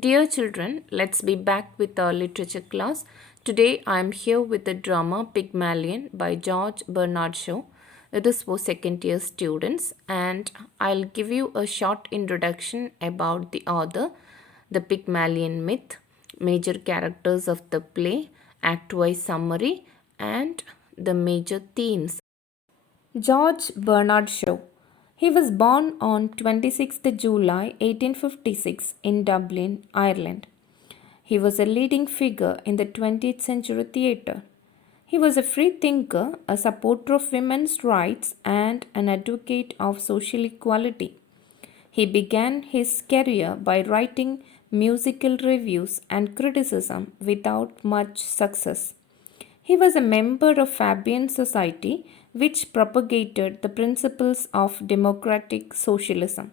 Dear children, let's be back with our literature class. Today I am here with the drama Pygmalion by George Bernard Shaw. It is for second year students, and I'll give you a short introduction about the author, the Pygmalion myth, major characters of the play, act wise summary, and the major themes. George Bernard Shaw. He was born on 26th July 1856 in Dublin, Ireland. He was a leading figure in the 20th century theatre. He was a free thinker, a supporter of women's rights, and an advocate of social equality. He began his career by writing musical reviews and criticism without much success. He was a member of Fabian Society, which propagated the principles of democratic socialism.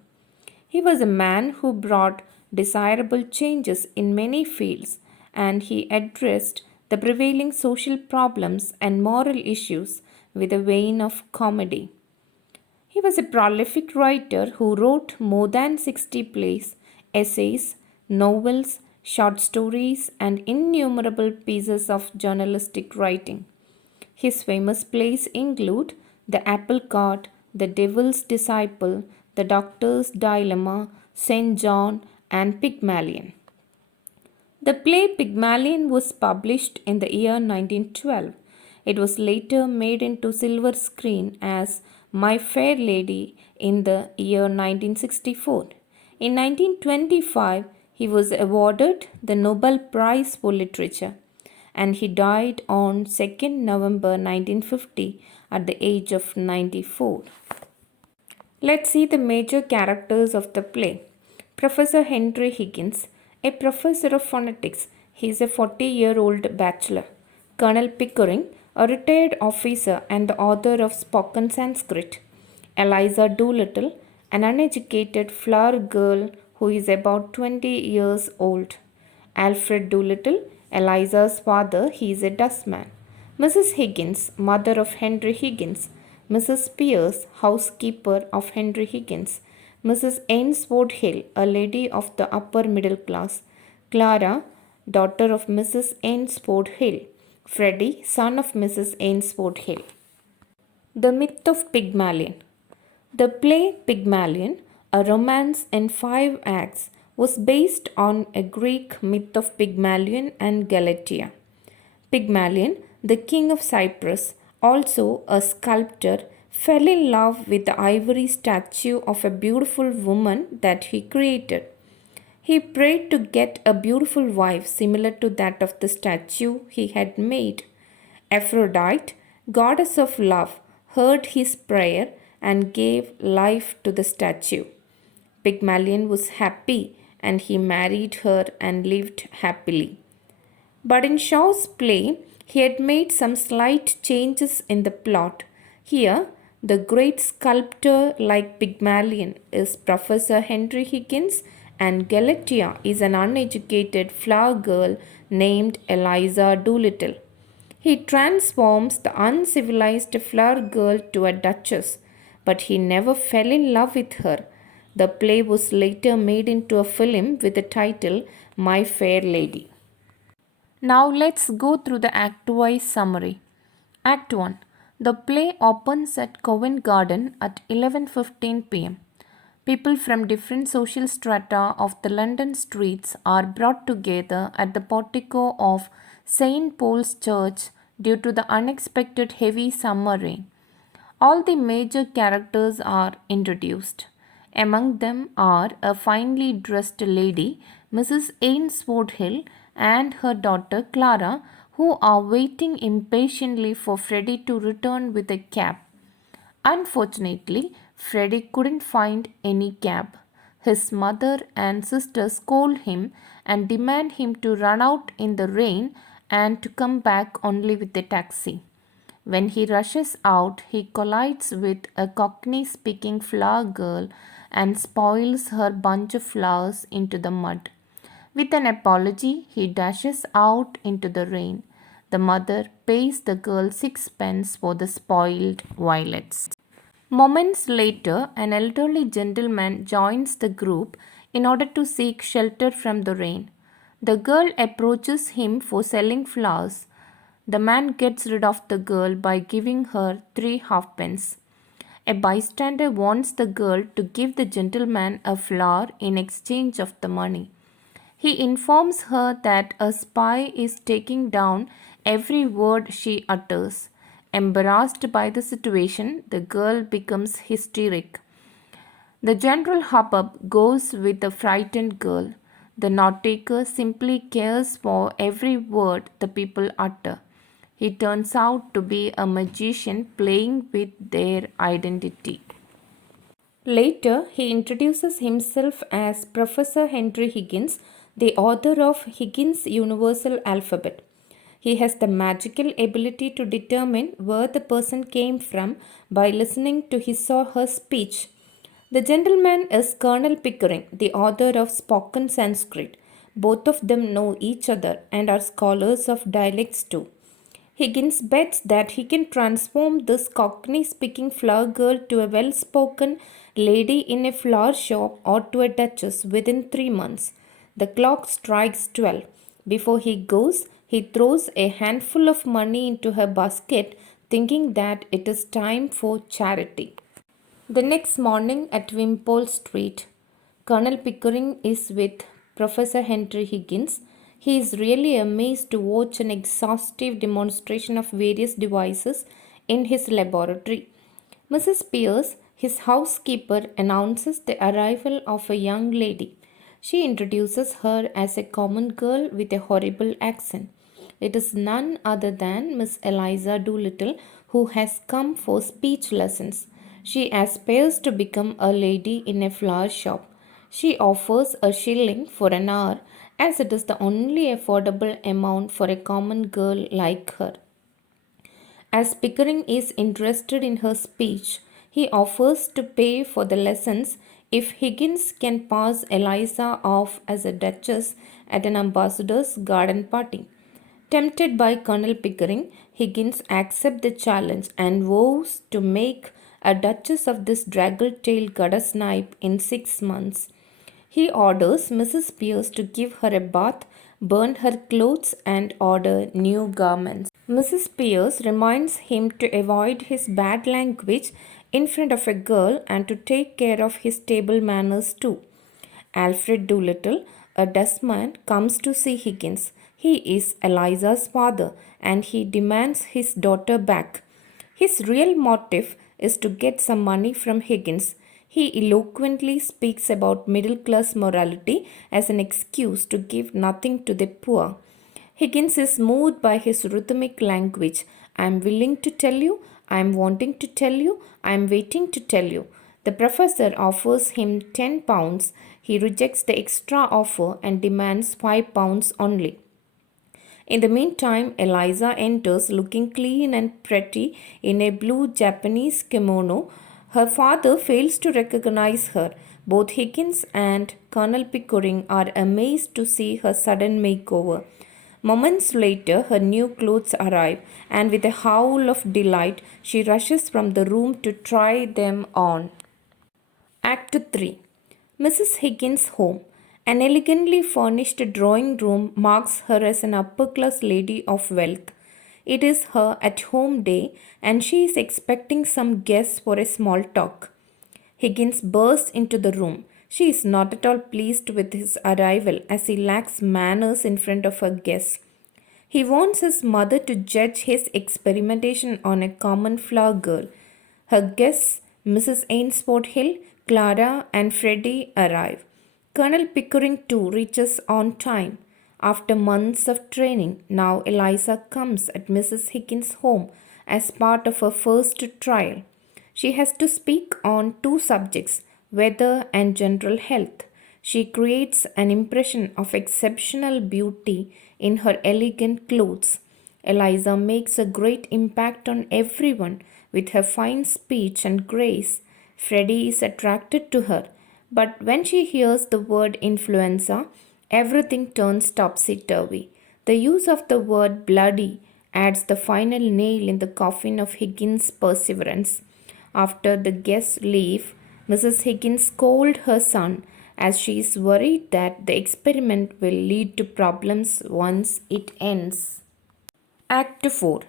He was a man who brought desirable changes in many fields, and he addressed the prevailing social problems and moral issues with a vein of comedy. He was a prolific writer who wrote more than 60 plays, essays, novels, short stories, and innumerable pieces of journalistic writing. His famous plays include The Apple Cart, The Devil's Disciple, The Doctor's Dilemma, St. John, and Pygmalion. The play Pygmalion was published in the year 1912. It was later made into silver screen as My Fair Lady in the year 1964. In 1925, he was awarded the Nobel Prize for Literature, and he died on 2nd November 1950 at the age of 94. Let's see the major characters of the play. Professor Henry Higgins, a professor of phonetics, he is a 40-year-old bachelor. Colonel Pickering, a retired officer and the author of Spoken Sanskrit. Eliza Doolittle, an uneducated flower girl who is about 20 years old. Alfred Doolittle, Eliza's father, he is a dustman. Mrs. Higgins, mother of Henry Higgins. Mrs. Pierce, housekeeper of Henry Higgins. Mrs. Ainsworth Hill, a lady of the upper middle class. Clara, daughter of Mrs. Ainsworth Hill. Freddie, son of Mrs. Ainsworth Hill. The myth of Pygmalion. The play Pygmalion, a romance in 5 acts, was based on a Greek myth of Pygmalion and Galatea. Pygmalion, the king of Cyprus, also a sculptor, fell in love with the ivory statue of a beautiful woman that he created. He prayed to get a beautiful wife similar to that of the statue he had made. Aphrodite, goddess of love, heard his prayer and gave life to the statue. Pygmalion was happy and he married her and lived happily. But in Shaw's play, he had made some slight changes in the plot. Here, the great sculptor like Pygmalion is Professor Henry Higgins, and Galatea is an uneducated flower girl named Eliza Doolittle. He transforms the uncivilized flower girl to a duchess, but he never fell in love with her. The play was later made into a film with the title My Fair Lady. Now let's go through the act wise summary. Act 1. The play opens at Covent Garden at 11:15 pm. People from different social strata of the London streets are brought together at the portico of St. Paul's Church due to the unexpected heavy summer rain. All the major characters are introduced. Among them are a finely dressed lady, Mrs. Ainsworth Hill, and her daughter Clara, who are waiting impatiently for Freddie to return with a cab. Unfortunately, Freddie couldn't find any cab. His mother and sister scold him and demand him to run out in the rain and to come back only with a taxi. When he rushes out, he collides with a Cockney speaking flower girl and spoils her bunch of flowers into the mud. With an apology, he dashes out into the rain. The mother pays the girl sixpence for the spoiled violets. Moments later, an elderly gentleman joins the group in order to seek shelter from the rain. The girl approaches him for selling flowers. The man gets rid of the girl by giving her three halfpence. A bystander wants the girl to give the gentleman a flower in exchange of the money. He informs her that a spy is taking down every word she utters. Embarrassed by the situation, the girl becomes hysteric. The general hubbub goes with the frightened girl. The note taker simply cares for every word the people utter. He turns out to be a magician playing with their identity. Later, he introduces himself as Professor Henry Higgins, the author of Higgins' Universal Alphabet. He has the magical ability to determine where the person came from by listening to his or her speech. The gentleman is Colonel Pickering, the author of Spoken Sanskrit. Both of them know each other and are scholars of dialects too. Higgins bets that he can transform this Cockney speaking flower girl to a well spoken lady in a flower shop or to a duchess within 3 months. The clock strikes 12. Before he goes, he throws a handful of money into her basket, thinking that it is time for charity. The next morning at Wimpole Street, Colonel Pickering is with Professor Henry Higgins. He is really amazed to watch an exhaustive demonstration of various devices in his laboratory. Mrs. Pierce, his housekeeper, announces the arrival of a young lady. She introduces her as a common girl with a horrible accent. It is none other than Miss Eliza Doolittle, who has come for speech lessons. She aspires to become a lady in a flower shop. She offers a shilling for an hour, as it is the only affordable amount for a common girl like her. As Pickering is interested in her speech, he offers to pay for the lessons if Higgins can pass Eliza off as a duchess at an ambassador's garden party. Tempted by Colonel Pickering, Higgins accepts the challenge and vows to make a duchess of this draggle-tailed guttersnipe in 6 months. He orders Mrs. Pierce to give her a bath, burn her clothes, and order new garments. Mrs. Pierce reminds him to avoid his bad language in front of a girl and to take care of his table manners too. Alfred Doolittle, a dustman, comes to see Higgins. He is Eliza's father and he demands his daughter back. His real motive is to get some money from Higgins. He eloquently speaks about middle class morality as an excuse to give nothing to the poor. Higgins is moved by his rhythmic language. I am willing to tell you, I am wanting to tell you, I am waiting to tell you. The professor offers him £10. He rejects the extra offer and demands £5 only. In the meantime, Eliza enters looking clean and pretty in a blue Japanese kimono. Her father fails to recognize her. Both Higgins and Colonel Pickering are amazed to see her sudden makeover. Moments later, her new clothes arrive, and with a howl of delight, she rushes from the room to try them on. Act 3. Mrs. Higgins' home. An elegantly furnished drawing room marks her as an upper class lady of wealth. It is her at home day, and she is expecting some guests for a small talk. Higgins bursts into the room. She is not at all pleased with his arrival as he lacks manners in front of her guests. He wants his mother to judge his experimentation on a common flower girl. Her guests, Mrs. Ainsford Hill, Clara, and Freddie, arrive. Colonel Pickering too reaches on time. After months of training, now Eliza comes at Mrs. Higgins' home as part of her first trial. She has to speak on two subjects, weather and general health. She creates an impression of exceptional beauty in her elegant clothes. Eliza makes a great impact on everyone with her fine speech and grace. Freddie is attracted to her, but when she hears the word influenza, everything turns topsy turvy. The use of the word bloody adds the final nail in the coffin of Higgins' perseverance. After the guests leave, Mrs. Higgins scolds her son as she is worried that the experiment will lead to problems once it ends. Act 4.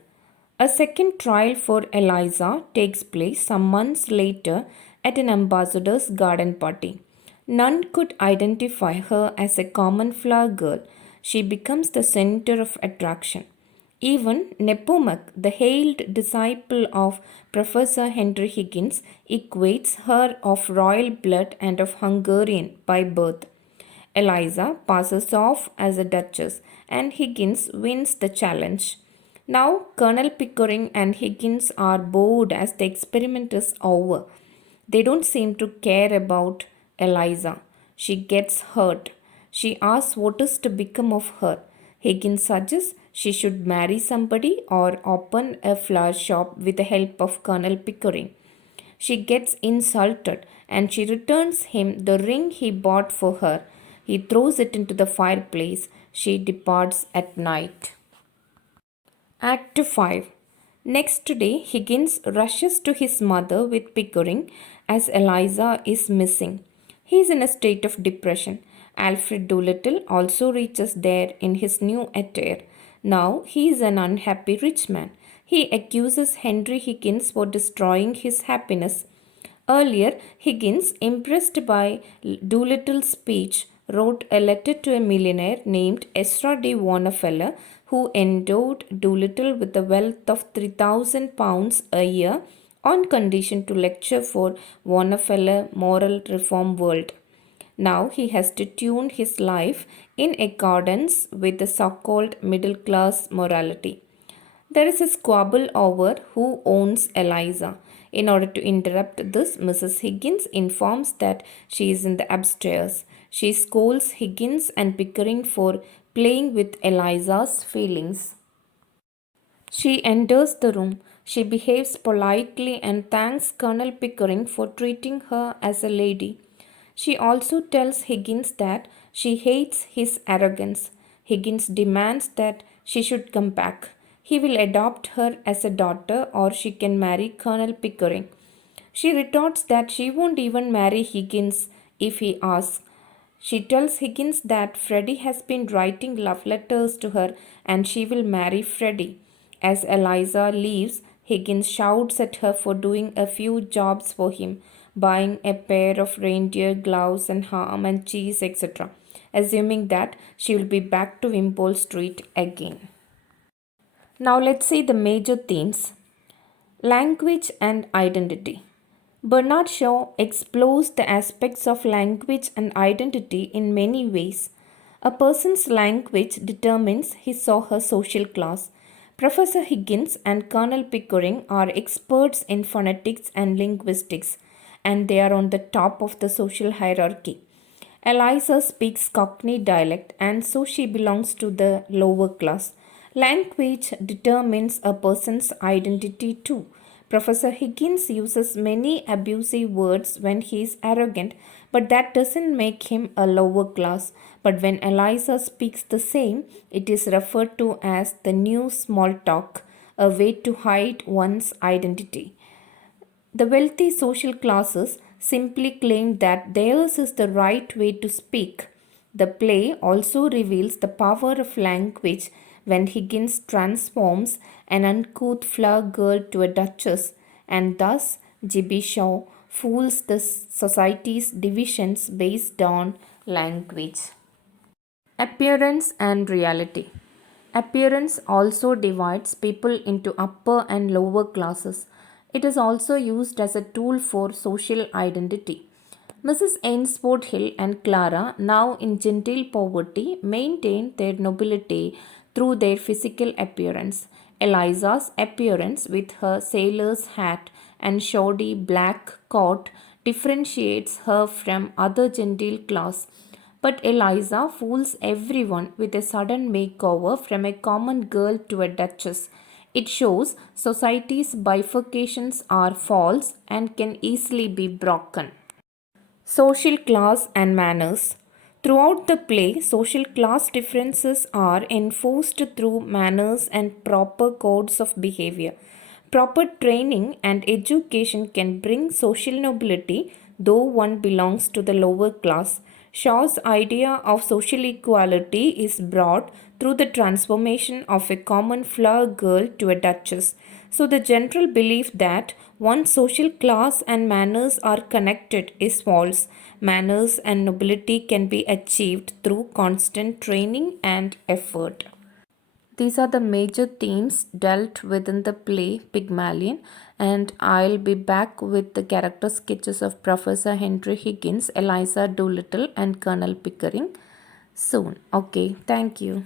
A second trial for Eliza takes place some months later at an ambassador's garden party. None could identify her as a common flower girl. She becomes the center of attraction. Even Nepomuk, the hailed disciple of Professor Henry Higgins, equates her of royal blood and of Hungarian by birth. Eliza passes off as a duchess, and Higgins wins the challenge. Now, Colonel Pickering and Higgins are bored as the experiment is over. They don't seem to care about Eliza. She gets hurt. She asks what is to become of her. Higgins suggests she should marry somebody or open a flower shop with the help of Colonel Pickering. She gets insulted and she returns him the ring he bought for her. He throws it into the fireplace. She departs at night. Act 5. Next day, Higgins rushes to his mother with Pickering as Eliza is missing. He is in a state of depression. Alfred Doolittle also reaches there in his new attire. Now he is an unhappy rich man. He accuses Henry Higgins for destroying his happiness. Earlier, Higgins, impressed by Doolittle's speech, wrote a letter to a millionaire named Ezra de Warnerfeller, who endowed Doolittle with a wealth of £3,000 a year on condition to lecture for Warnerfeller Moral Reform World. Now he has to tune his life in accordance with the so-called middle class morality. There is a squabble over who owns Eliza. In order to interrupt this, Mrs. Higgins informs that she is in the upstairs. She scolds Higgins and Pickering for playing with Eliza's feelings. She enters the room. She behaves politely and thanks Colonel Pickering for treating her as a lady. She also tells Higgins that she hates his arrogance. Higgins demands that she should come back. He will adopt her as a daughter or she can marry Colonel Pickering. She retorts that she won't even marry Higgins if he asks. She tells Higgins that Freddie has been writing love letters to her and she will marry Freddie. As Eliza leaves, Higgins shouts at her for doing a few jobs for him, buying a pair of reindeer gloves and ham and cheese, etc., assuming that she will be back to Wimpole Street again. Now let's see the major themes. Language and identity. Bernard Shaw explores the aspects of language and identity in many ways. A person's language determines his or her social class. Professor Higgins and Colonel Pickering are experts in phonetics and linguistics, and they are on the top of the social hierarchy. Eliza speaks Cockney dialect, and so she belongs to the lower class. Language determines a person's identity too. Professor Higgins uses many abusive words when he is arrogant, but that doesn't make him a lower class. But when Eliza speaks the same, it is referred to as the new small talk, a way to hide one's identity. The wealthy social classes simply claim that theirs is the right way to speak. The play also reveals the power of language when Higgins transforms an uncouth flower girl to a duchess, and thus G.B. Shaw fools the society's divisions based on language. Appearance and reality. Appearance also divides people into upper and lower classes. It is also used as a tool for social identity. Mrs. Ainsford Hill and Clara, now in genteel poverty, maintain their nobility through their physical appearance. Eliza's appearance, with her sailor's hat and shoddy black coat, differentiates her from other genteel class. But Eliza fools everyone with a sudden makeover from a common girl to a duchess. It shows society's bifurcations are false and can easily be broken. Social class and manners. Throughout the play, social class differences are enforced through manners and proper codes of behavior. Proper training and education can bring social nobility, though one belongs to the lower class. Shaw's idea of social equality is brought through the transformation of a common flower girl to a duchess. So, the general belief that one's social class and manners are connected is false. Manners and nobility can be achieved through constant training and effort. These are the major themes dealt within the play Pygmalion, and I'll be back with the character sketches of Professor Henry Higgins, Eliza Doolittle, and Colonel Pickering soon. Okay, thank you.